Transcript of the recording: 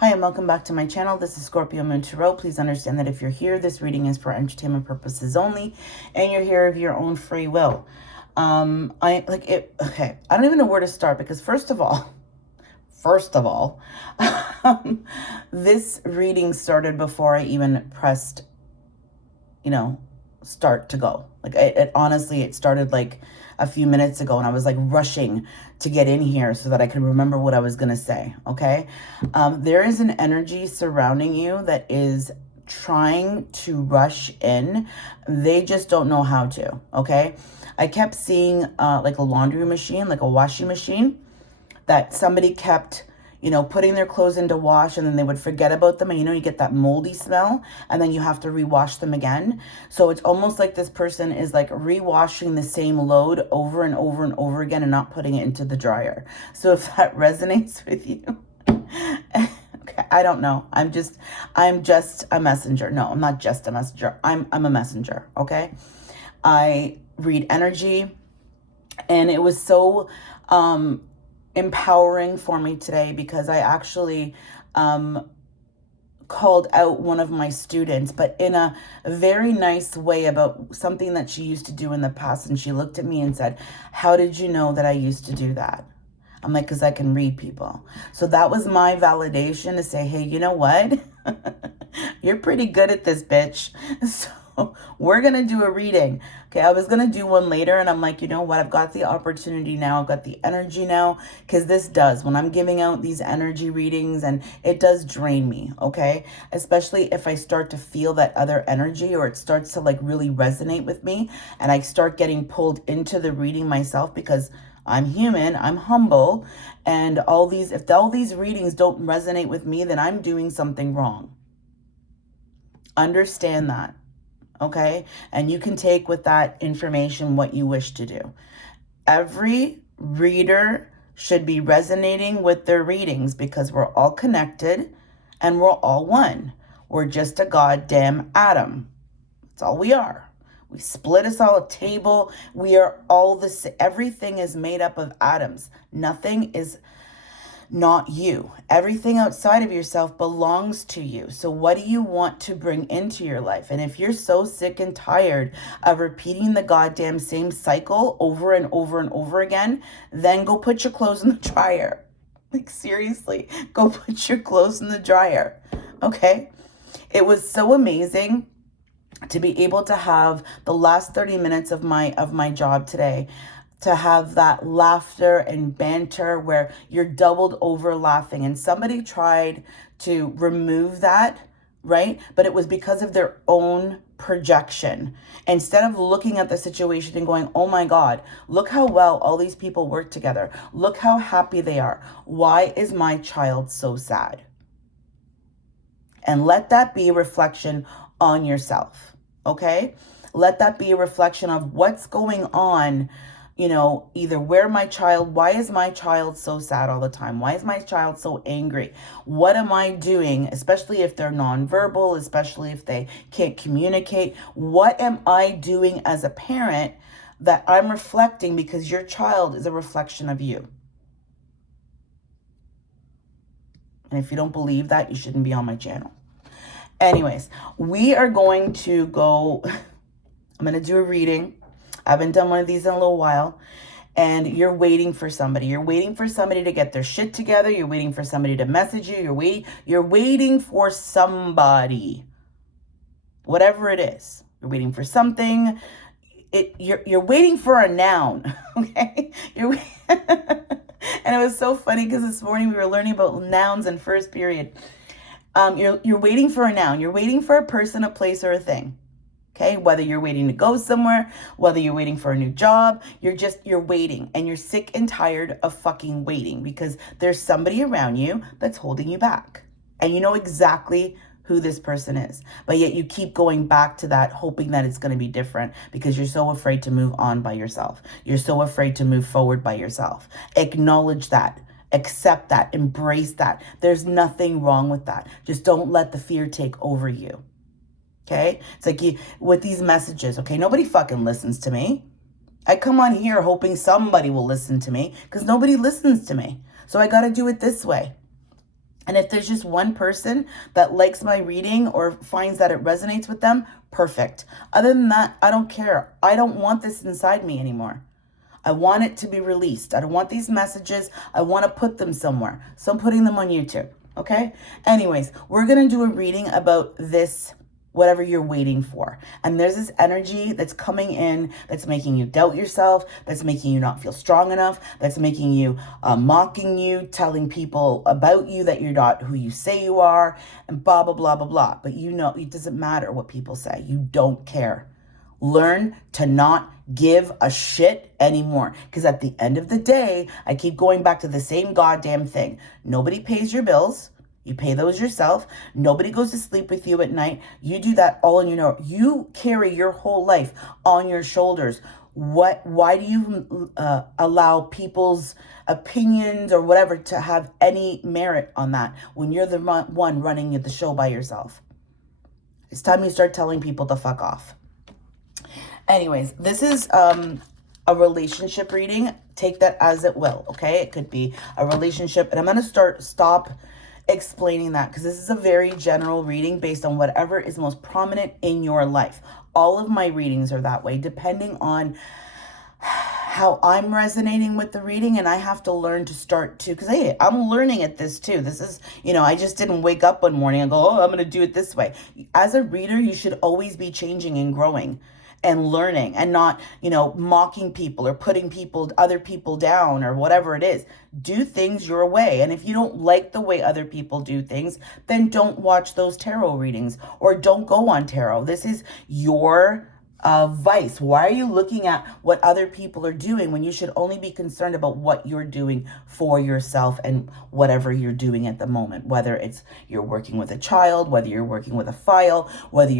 Hi and welcome back to my channel. This is Scorpio Moon Tarot. Please understand that if you're here, this reading is for entertainment purposes only, and you're here of your own free will. Okay, I don't even know where to start because first of all, this reading started before I even pressed, start to go. Honestly, it started like a few minutes ago and I was like rushing to get in here so that I could remember what I was going to say. Okay. There is an energy surrounding you that is trying to rush in. They just don't know how to. Okay. I kept seeing like a laundry machine, like a washing machine that somebody kept putting their clothes into wash and then they would forget about them. And you get that moldy smell and then you have to rewash them again. So it's almost like this person is like rewashing the same load over and over and over again and not putting it into the dryer. So if that resonates with you, okay, I don't know. I'm just a messenger. No, I'm not just a messenger. I'm a messenger. Okay. I read energy and it was so, empowering for me today because I actually called out one of my students, but in a very nice way about something that she used to do in the past. And she looked at me and said, "How did you know that I used to do that?" I'm like, "Because I can read people." So that was my validation to say, hey, you know what? You're pretty good at this, bitch. So we're going to do a reading. Okay, I was going to do one later and I'm like, you know what? I've got the opportunity now. I've got the energy now because this does, when I'm giving out these energy readings, and it does drain me, okay? Especially if I start to feel that other energy or it starts to like really resonate with me and I start getting pulled into the reading myself because I'm human, I'm humble, and if all these readings don't resonate with me, then I'm doing something wrong. Understand that. Okay? And you can take with that information what you wish to do. Every reader should be resonating with their readings because we're all connected and we're all one. We're just a goddamn atom. That's all we are. We split us all a table. We are all this. Everything is made up of atoms. Nothing is not you. Everything outside of yourself belongs to you. So what do you want to bring into your life? And if you're so sick and tired of repeating the goddamn same cycle over and over and over again, then go put your clothes in the dryer. Like seriously, go put your clothes in the dryer. Okay? It was so amazing to be able to have the last 30 minutes of my job today, to have that laughter and banter where you're doubled over laughing. And somebody tried to remove that, right? But it was because of their own projection. Instead of looking at the situation and going, oh my God, look how well all these people work together. Look how happy they are. Why is my child so sad? And let that be a reflection on yourself, okay? Let that be a reflection of what's going on, either why is my child so sad all the time? Why is my child so angry? What am I doing, especially if they're nonverbal, especially if they can't communicate? What am I doing as a parent that I'm reflecting, because your child is a reflection of you? And if you don't believe that, you shouldn't be on my channel. Anyways, we are going to go, I'm going to do a reading. I haven't done one of these in a little while. And you're waiting for somebody. You're waiting for somebody to get their shit together. You're waiting for somebody to message you. You're waiting for somebody. Whatever it is. You're waiting for something. You're waiting for a noun. Okay? And it was so funny because this morning we were learning about nouns in first period. You're waiting for a noun. You're waiting for a person, a place, or a thing. Okay, whether you're waiting to go somewhere, whether you're waiting for a new job, you're waiting, and you're sick and tired of fucking waiting because there's somebody around you that's holding you back. And you know exactly who this person is, but yet you keep going back to that, hoping that it's going to be different because you're so afraid to move on by yourself. You're so afraid to move forward by yourself. Acknowledge that. Accept that. Embrace that. There's nothing wrong with that. Just don't let the fear take over you. Okay? It's like with these messages, okay? Nobody fucking listens to me. I come on here hoping somebody will listen to me because nobody listens to me. So I got to do it this way. And if there's just one person that likes my reading or finds that it resonates with them, perfect. Other than that, I don't care. I don't want this inside me anymore. I want it to be released. I don't want these messages. I want to put them somewhere. So I'm putting them on YouTube. Okay? Anyways, we're going to do a reading about this, whatever you're waiting for. And there's this energy that's coming in that's making you doubt yourself, that's making you not feel strong enough, that's making you mocking you, telling people about you that you're not who you say you are, and blah, blah, blah, blah, blah. But you know, it doesn't matter what people say. You don't care. Learn to not give a shit anymore. Because at the end of the day, I keep going back to the same goddamn thing. Nobody pays your bills. You pay those yourself. Nobody goes to sleep with you at night. You do that all in your own. You carry your whole life on your shoulders. Why do you allow people's opinions or whatever to have any merit on that when you're the one running the show by yourself? It's time you start telling people to fuck off. Anyways, this is a relationship reading. Take that as it will, okay? It could be a relationship. And I'm going to stop explaining that because this is a very general reading based on whatever is most prominent in your life. All of my readings are that way, depending on how I'm resonating with the reading, and I have to learn to start to, because hey, I'm learning at this too. This is, I just didn't wake up one morning and go, oh, I'm going to do it this way. As a reader, you should always be changing and growing and learning and not, mocking people or putting other people down or whatever it is. Do things your way. And if you don't like the way other people do things, then don't watch those tarot readings or don't go on tarot. This is your vice. Why are you looking at what other people are doing when you should only be concerned about what you're doing for yourself and whatever you're doing at the moment, whether it's you're working with a child, whether you're working with a file, whether